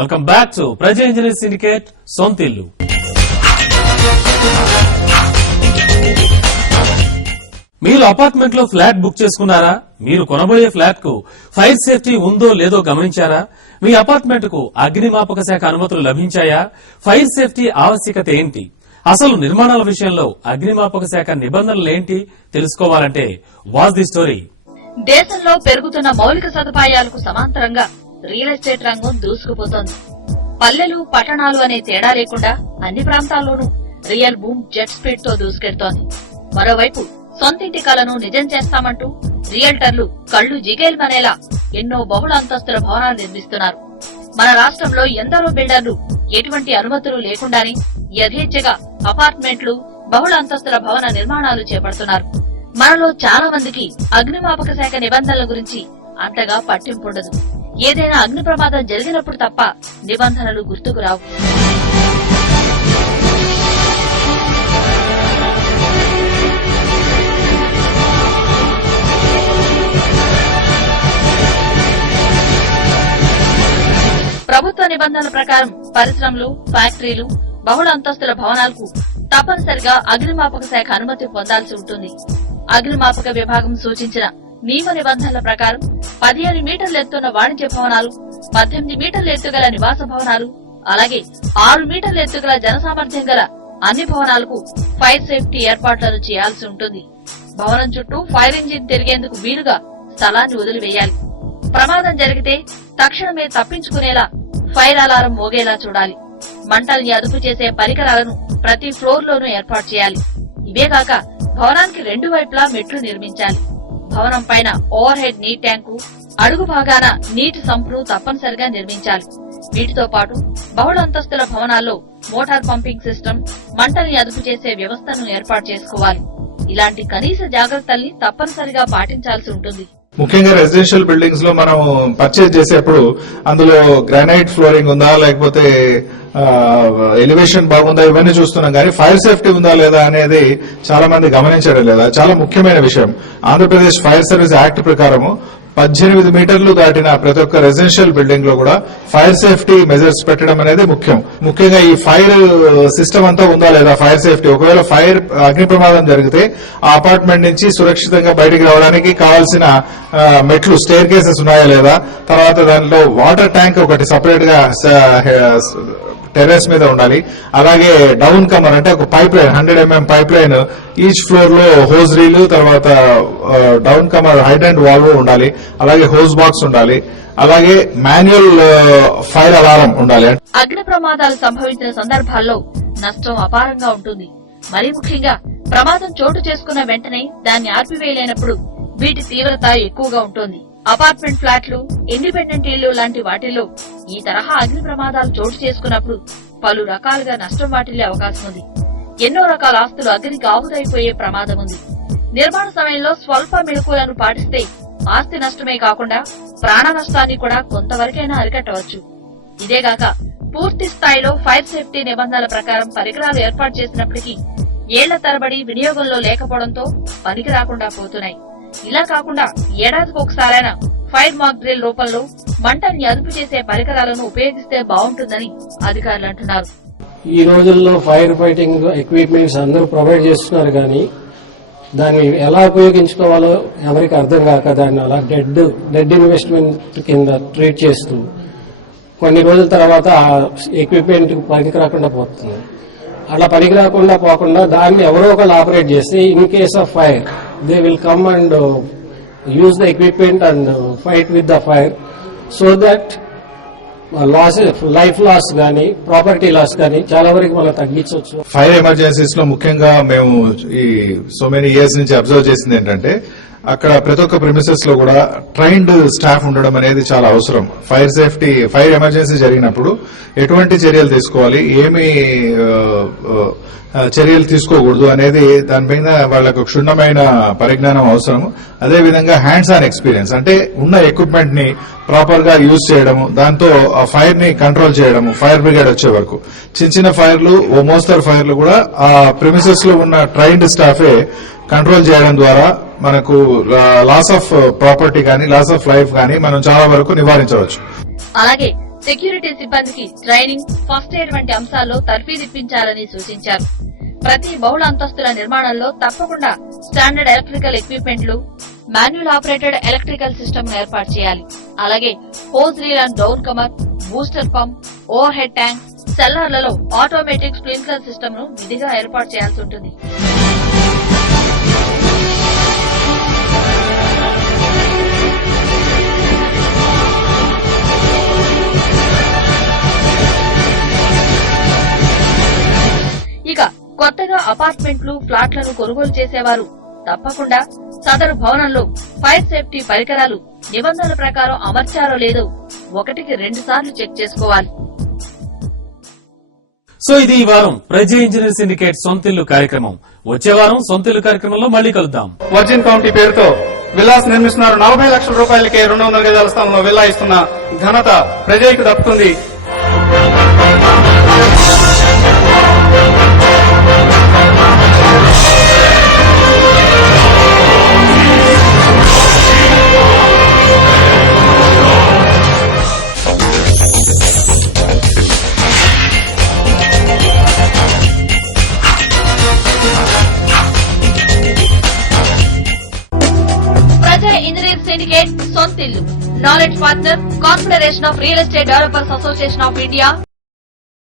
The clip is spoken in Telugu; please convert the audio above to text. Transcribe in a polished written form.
వెల్కమ్ బ్యాక్ టు ప్రజా ఇంజనీర్ సిండికేట్ సొంతిల్లు. మీరు అపార్ట్మెంట్ లో ఫ్లాట్ బుక్ చేసుకున్నారా? మీరు కొనబోయే ఫ్లాట్ కు ఫైర్ సేఫ్టీ ఉందో లేదో గమనించారా? మీ అపార్ట్మెంట్ కు అగ్నిమాపక శాఖ అనుమతులు లభించాయా? ఫైర్ సేఫ్టీ ఆవశ్యకత ఏంటి? అసలు నిర్మాణాల విషయంలో అగ్నిమాపక శాఖ నిబంధనలేంటి తెలుసుకోవాలంటే వాచ్ ది స్టోరీ. దేశంలో పెరుగుతున్న మౌలిక సదుపాయాలకు సమాంతరంగా రియల్ ఎస్టేట్ రంగం దూసుకుపోతోంది. పల్లెలు పట్టణాలు అనే తేడా లేకుండా అన్ని ప్రాంతాల్లోనూ రియల్ బూమ్ జెట్ స్పీడ్ తో దూసుకెడుతోంది. మరోవైపు సొంతింటి కలను నిజం చేస్తామంటూ రియల్టర్లు కళ్లు జిగేల్మనేలా ఎన్నో బహుళ అంతస్తుల భవనాలు నిర్మిస్తున్నారు. మన రాష్ట్రంలో ఎందరో బిల్డర్లు ఎటువంటి అనుమతులు లేకుండానే యథేచ్ఛగా అపార్ట్మెంట్లు, బహుళ అంతస్తుల భవన నిర్మాణాలు చేపడుతున్నారు. మనలో చాలా మందికి అగ్నిమాపక శాఖ నిబంధనల గురించి అంతగా పట్టింపుండదు. ఏదైనా అగ్ని ప్రమాదం జరిగినప్పుడు తప్ప నిబంధనలు గుర్తుకు రావు. ప్రభుత్వ నిబంధనల ప్రకారం పరిశ్రమలు, ఫ్యాక్టరీలు, బహుళ అంతస్తుల భవనాలకు తప్పనిసరిగా అగ్నిమాపక శాఖ అనుమతి పొందాల్సి ఉంటుంది. అగ్నిమాపక విభాగం సూచించిన నియమ నిబంధనల ప్రకారం 15 మీటర్ల ఎత్తున్న వాణిజ్య భవనాలు, 18 మీటర్ల ఎత్తుగల నివాస భవనాలు, అలాగే 6 మీటర్ల ఎత్తుగల జనసామర్థ్యం గల అన్ని భవనాలకు ఫైర్ సేఫ్టీ ఏర్పాట్లను చేయాల్సి ఉంటుంది. భవనం చుట్టూ ఫైర్ ఇంజిన్ తిరిగేందుకు వీలుగా స్థలాన్ని వదిలివేయాలి. ప్రమాదం జరిగితే తక్షణమే తప్పించుకునేలా ఫైర్ అలారం మోగేలా చూడాలి. మంటల్ని అదుపు చేసే పరికరాలను ప్రతి ఫ్లోర్ లోనూ ఏర్పాటు చేయాలి. ఇవేగాక భవనానికి 2 వైపులా మెట్లు నిర్మించాలి. భవనం పైన ఓవర్ హెడ్ నీటి ట్యాంకు, అడుగు భాగాన నీటి సంపును తప్పనిసరిగా నిర్మించాలి. వీటితో పాటు బహుళ అంతస్తుల భవనాల్లో మోటార్ పంపింగ్ సిస్టమ్, మంటల్ని అదుపు చేసే వ్యవస్థను ఏర్పాటు చేసుకోవాలి. ఇలాంటి కనీస జాగ్రత్తల్ని తప్పనిసరిగా పాటించాల్సి ఉంటుంది. ముఖ్యంగా రెసిడెన్షియల్ బిల్డింగ్స్ లో మనం పర్చేజ్ చేసేప్పుడు అందులో గ్రానైట్ ఫ్లోరింగ్ ఉందా, లేకపోతే ఎలివేషన్ బాగుందా, ఇవన్నీ చూస్తున్నాం. కానీ ఫైర్ సేఫ్టీ ఉందా లేదా అనేది చాలా మంది గమనించడం లేదా. చాలా ముఖ్యమైన విషయం. ఆంధ్రప్రదేశ్ ఫైర్ సర్వీస్ యాక్ట్ ప్రకారము 18 మీటర్లు దాటిన ప్రతి ఒక్క రెసిడెన్షియల్ బిల్డింగ్ లో కూడా ఫైర్ సేఫ్టీ మెజర్స్ పెట్టడం అనేది ముఖ్యం. ముఖ్యంగా ఈ ఫైర్ సిస్టమ్ అంతా ఉందా లేదా, ఫైర్ సేఫ్టీ. ఒకవేళ ఫైర్ అగ్ని ప్రమాదం జరిగితే ఆ అపార్ట్మెంట్ నుంచి సురక్షితంగా బయటికి రావడానికి కావాల్సిన మెట్లు, స్టేర్ కేసెస్ ఉన్నాయా లేదా, తర్వాత దానిలో వాటర్ ట్యాంక్ ఒకటి సపరేట్ గా టెర్రస్ మీద ఉండాలి. అలాగే డౌన్ కమర్ అంటే ఒక pipe line, 100 mm pipe line each floor లో హోజ్ రీలు, తర్వాత డౌన్ కమర్ హైడ్రెంట్ వాల్వ్ ఉండాలి. అలాగే హోజ్ బాక్స్ ఉండాలి. అలాగే మాన్యువల్ ఫైర్ అలారం ఉండాలి. అగ్ని ప్రమాదాలు సంభవించిన సందర్భాల్లో నష్టం అపారంగా ఉంటుంది. మరీ ముఖ్యంగా ప్రమాదం చోటు చేసుకున్న వెంటనే దాన్ని ఆర్పివేయలేనప్పుడు వీటి తీవ్రత ఎక్కువగా ఉంటుంది. అపార్ట్మెంట్ ఫ్లాట్లు, ఇండిపెండెంట్ ఇళ్లు లాంటి వాటిల్లో ఈ తరహా అగ్ని ప్రమాదాలు చోటు చేసుకున్నప్పుడు పలు రకాలుగా నష్టం వాటిల్లే అవకాశం ఉంది. ఎన్నో రకాల ఆస్తులు అగ్నికి ఆహుతైపోయే ప్రమాదం ఉంది. నిర్మాణ సమయంలో స్వల్ప మెళకువలను పాటిస్తే ఆస్తి నష్టమే కాకుండా ప్రాణ నష్టాన్ని కూడా కొంతవరకైనా అరికట్టవచ్చు. ఇదేగాక పూర్తి స్థాయిలో ఫైర్ సేఫ్టీ నిబంధనల ప్రకారం పరికరాలు ఏర్పాటు చేసినప్పటికీ ఏళ్ల తరబడి వినియోగంలో లేకపోవడంతో పనికి రాకుండా పోతున్నాయి. ఇలా కాకుండా ఏడాదికి ఒకసారైనా ఫైర్ మాక్ డ్రిల్ రూపంలో మంటల్ని అదుపు చేసే పరికరాలను ఉపయోగిస్తే బాగుంటుందని అధికారులు అంటున్నారు. ఈ రోజుల్లో ఫైర్ ఫైటింగ్ ఎక్విప్మెంట్స్ అందరూ ప్రొవైడ్ చేస్తున్నారు, కానీ దాన్ని ఎలా ఉపయోగించుకోవాలో ఎవరికి అర్థం కాక దాన్ని అలా డెడ్ ఇన్వెస్ట్మెంట్ కింద ట్రీట్ చేస్తూ కొన్ని రోజుల తర్వాత ఆ ఎక్విప్మెంట్ పనికి రాకుండా పోతుంది. అలా పనికి రాకుండా పోకుండా దాన్ని ఎవరో ఒకళ్ళు ఆపరేట్ చేస్తే in case of fire they will come and use the equipment and fight with the fire, so that life loss గానీ, ప్రాపర్టీ లాస్ గానీ చాలా వరకు మనం తగ్గించవచ్చు. ఫైర్ ఎమర్జెన్సీస్ లో ముఖ్యంగా మేము ఈ సో మెనీ ఇయర్స్ నుంచి అబ్జర్వ్ చేసింది ఏంటంటే అక్కడ ప్రతి ఒక్క ప్రిమిసెస్ లో కూడా ట్రైన్డ్ స్టాఫ్ ఉండడం అనేది చాలా అవసరం. ఫైర్ సేఫ్టీ, ఫైర్ ఎమర్జెన్సీ జరిగినప్పుడు ఎటువంటి చర్యలు తీసుకోవాలి, ఏమి చర్యలు తీసుకోకూడదు అనేది దానిపైన వాళ్లకు క్షుణ్ణమైన పరిజ్ఞానం అవసరం. అదేవిధంగా హ్యాండ్స్ ఆన్ ఎక్స్పీరియన్స్, అంటే ఉన్న ఎక్విప్మెంట్ ని ప్రాపర్ గా యూజ్ చేయడము, దాంతో ఆ ఫైర్ ని కంట్రోల్ చేయడము. ఫైర్ బ్రిగేడ్ వచ్చే వరకు చిన్న చిన్న ఫైర్లు, ఓ మోస్తరు ఫైర్లు కూడా ఆ ప్రిమిసెస్ లో ఉన్న ట్రైన్డ్ స్టాఫే కంట్రోల్ చేయడం ద్వారా మనకు లాస్ ఆఫ్ ప్రాపర్టీ కానీ, లాస్ ఆఫ్ లైఫ్ కానీ మనం చాలా వరకు నివారించవచ్చు. అలాగే సెక్యూరిటీ సిబ్బందికి ట్రైనింగ్, ఫస్ట్ ఎయిడ్ వంటి అంశాల్లో తర్ఫీదిప్పించాలని సూచించారు. ప్రతి బహుళ అంతస్తుల నిర్మాణంలో తప్పకుండా స్టాండర్డ్ ఎలక్ట్రికల్ ఎక్విప్మెంట్లు, మాన్యువల్ ఆపరేటెడ్ ఎలక్ట్రికల్ సిస్టమ్ ఏర్పాటు చేయాలి. అలాగే hose reel and downcomer, booster pump, overhead tank, సెల్లార్లలో ఆటోమేటిక్ స్ప్రింక్లర్ సిస్టమ్ ను విధిగా ఏర్పాటు చేయాల్సి ఉంటుంది. ఇక కొత్తగా అపార్ట్మెంట్లు, ఫ్లాట్లను కొనుగోలు చేసేవారు తప్పకుండా సదరు భవనంలో ఫైర్ సేఫ్టీ పరికరాలు నిబంధనల ప్రకారం అమర్చారో లేదో 1-2 సార్లు చెక్ చేసుకోవాలి. సో ఇది ఈ వారం ప్రజా ఇంజనీర్ సిండికేట్ సొంతిల్లు కార్యక్రమం. వచ్చే వారం సొంతిల్లు కార్యక్రమంలో మళ్ళీ కలుద్దాం. వర్జిన్ కౌంటీ పేరుతో విల్లాస్ నిర్మిస్తున్నారు. 40 లక్షల రూపాయలకే 200 గజాల స్థలంలో విల్లా ఇస్తున్న ఘనత ప్రజలకు దక్కుతుంది. ప్రజా ఇంజనీర్ సిండికేట్ సొంతిల్లు. Knowledge partner confederation of real estate developers association of India.